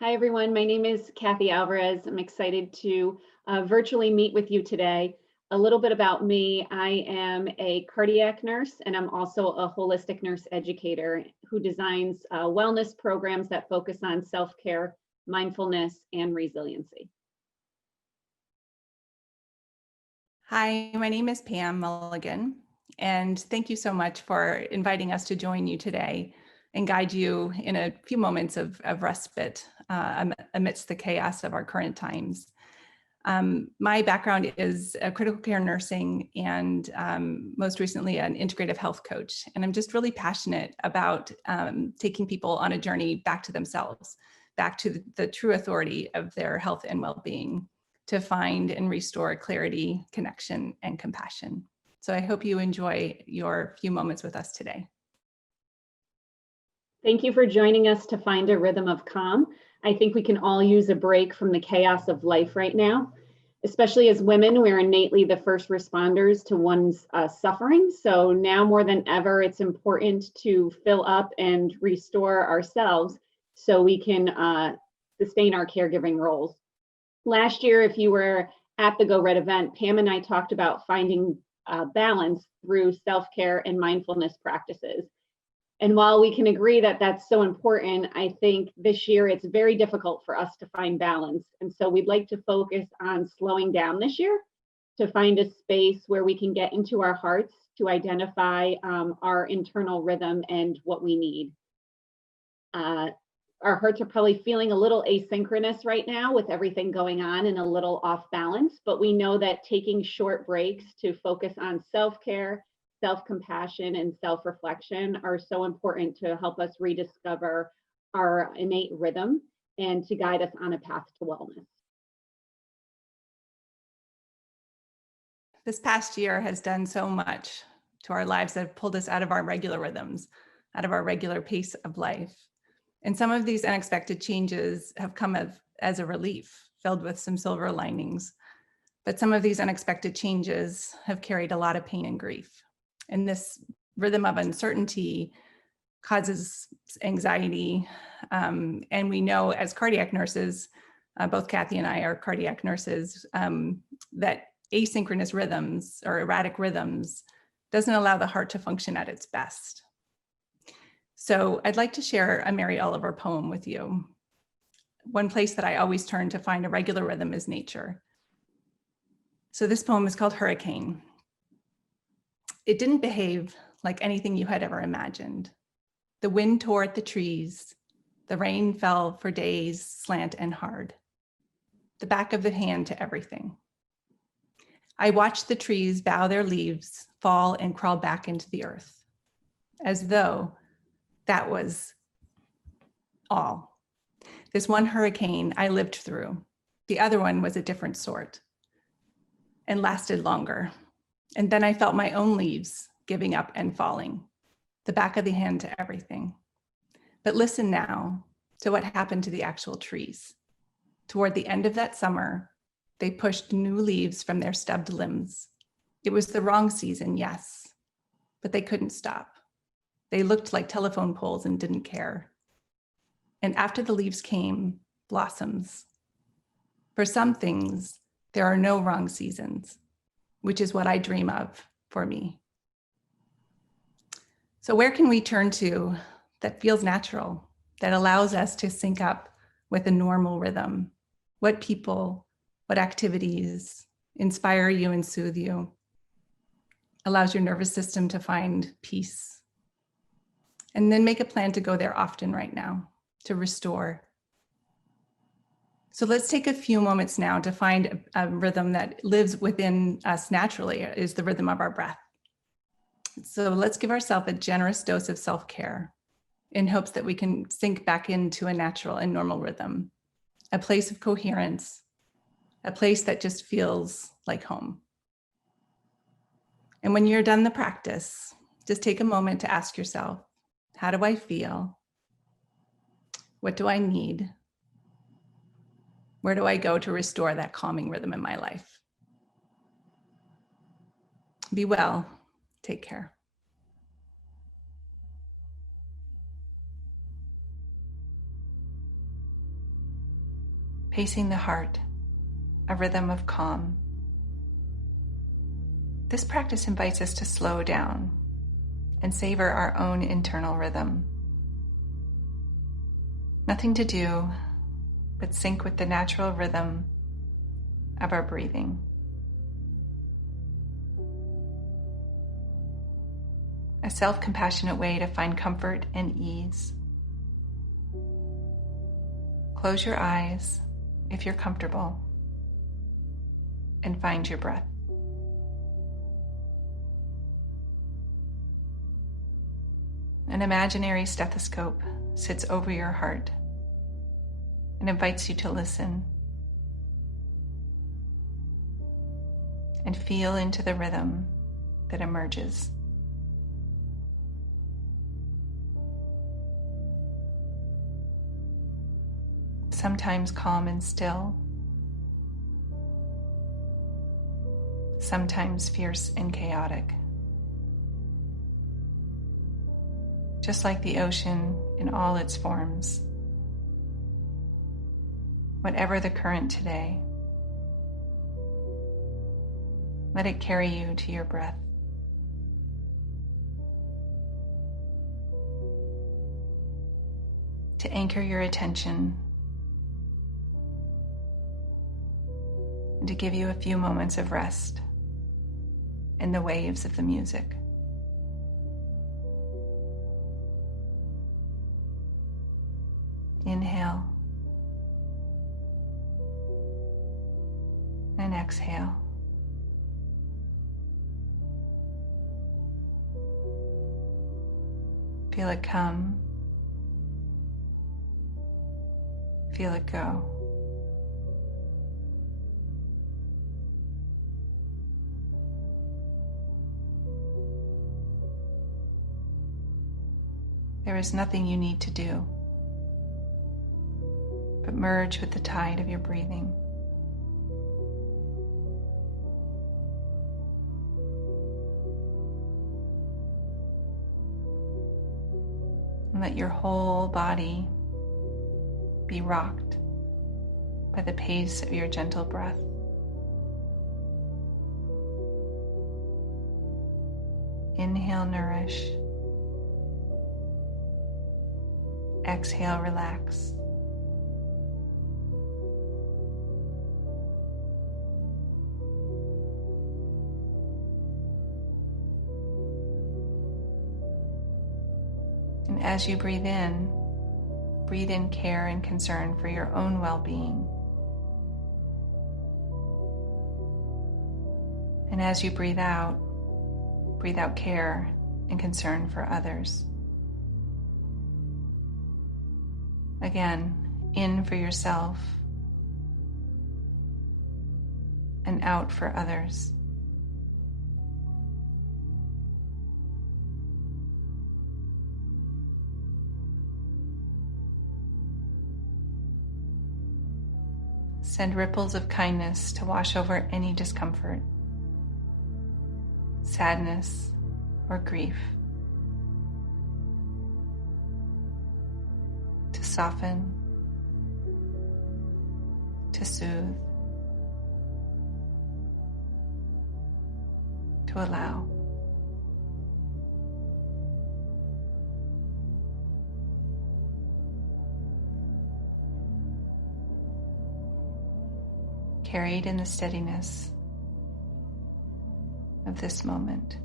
Hi, everyone. My name is Cathy Alvarez. I'm excited to virtually meet with you today. A little bit about me. I am a cardiac nurse, and I'm also a holistic nurse educator who designs wellness programs that focus on self-care, mindfulness, and resiliency. Hi, my name is Pam Mulligan, and thank you so much for inviting us to join you today and guide you in a few moments of respite amidst the chaos of our current times. My background is critical care nursing and most recently an integrative health coach. And I'm just really passionate about taking people on a journey back to themselves, back to the true authority of their health and well-being, to find and restore clarity, connection, and compassion. So I hope you enjoy your few moments with us today. Thank you for joining us to find a rhythm of calm. I think we can all use a break from the chaos of life right now. Especially as women, we're innately the first responders to one's suffering. So now more than ever, it's important to fill up and restore ourselves so we can sustain our caregiving roles. Last year, if you were at the Go Red event, Pam and I talked about finding balance through self-care and mindfulness practices. And while we can agree that that's so important, I think this year it's very difficult for us to find balance. And so we'd like to focus on slowing down this year to find a space where we can get into our hearts to identify our internal rhythm and what we need. Our hearts are probably feeling a little asynchronous right now with everything going on and a little off balance, but we know that taking short breaks to focus on self-care, self-compassion, and self-reflection are so important to help us rediscover our innate rhythm and to guide us on a path to wellness. This past year has done so much to our lives that have pulled us out of our regular rhythms, out of our regular pace of life. And some of these unexpected changes have come as a relief, filled with some silver linings. But some of these unexpected changes have carried a lot of pain and grief. And this rhythm of uncertainty causes anxiety. And we know as cardiac nurses, both Cathy and I are cardiac nurses, that asynchronous rhythms or erratic rhythms doesn't allow the heart to function at its best. So I'd like to share a Mary Oliver poem with you. One place that I always turn to find a regular rhythm is nature. So this poem is called Hurricane. It didn't behave like anything you had ever imagined. The wind tore at the trees. The rain fell for days, slant and hard. The back of the hand to everything. I watched the trees bow their leaves, fall and crawl back into the earth, as though that was all. This one hurricane I lived through. The other one was a different sort and lasted longer. And then I felt my own leaves giving up and falling, the back of the hand to everything. But listen now to what happened to the actual trees. Toward the end of that summer, they pushed new leaves from their stubbed limbs. It was the wrong season, yes, but they couldn't stop. They looked like telephone poles and didn't care. And after the leaves came, blossoms. For some things, there are no wrong seasons, which is what I dream of for me. So where can we turn to that feels natural, that allows us to sync up with a normal rhythm? What people, what activities inspire you and soothe you, allows your nervous system to find peace? And then make a plan to go there often right now, to restore. So let's take a few moments now to find a rhythm that lives within us naturally, is the rhythm of our breath. So let's give ourselves a generous dose of self-care in hopes that we can sink back into a natural and normal rhythm, a place of coherence, a place that just feels like home. And when you're done the practice, just take a moment to ask yourself, how do I feel? What do I need? Where do I go to restore that calming rhythm in my life? Be well. Take care. pacing the heart, a rhythm of calm. This practice invites us to slow down and savor our own internal rhythm. Nothing to do but sync with the natural rhythm of our breathing. A self-compassionate way to find comfort and ease. Close your eyes if you're comfortable and find your breath. An imaginary stethoscope sits over your heart and invites you to listen and feel into the rhythm that emerges. Sometimes calm and still, sometimes fierce and chaotic. Just like the ocean in all its forms. Whatever the current today, let it carry you to your breath. To anchor your attention and to give you a few moments of rest in the waves of the music. Inhale and exhale. Feel it come. Feel it go. There is nothing you need to do but merge with the tide of your breathing. And let your whole body be rocked by the pace of your gentle breath. Inhale, nourish. Exhale, relax. And as you breathe in care and concern for your own well-being. And as you breathe out care and concern for others. Again, in for yourself and out for others. Send ripples of kindness to wash over any discomfort, sadness, or grief. To soften, to soothe, to allow. Carried in the steadiness of this moment.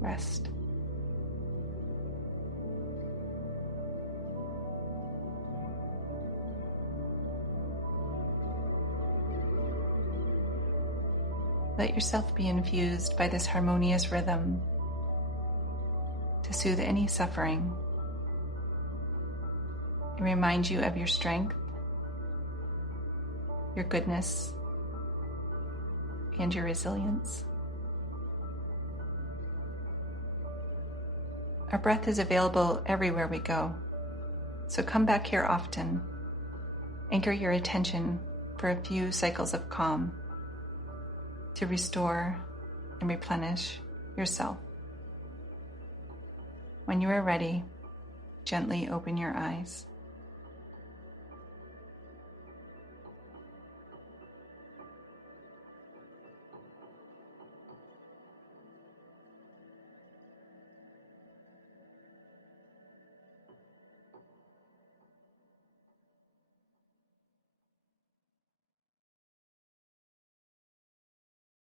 Rest. Let yourself be infused by this harmonious rhythm to soothe any suffering and remind you of your strength, your goodness, and your resilience. Our breath is available everywhere we go, so come back here often. Anchor your attention for a few cycles of calm to restore and replenish yourself. When you are ready, Gently open your eyes.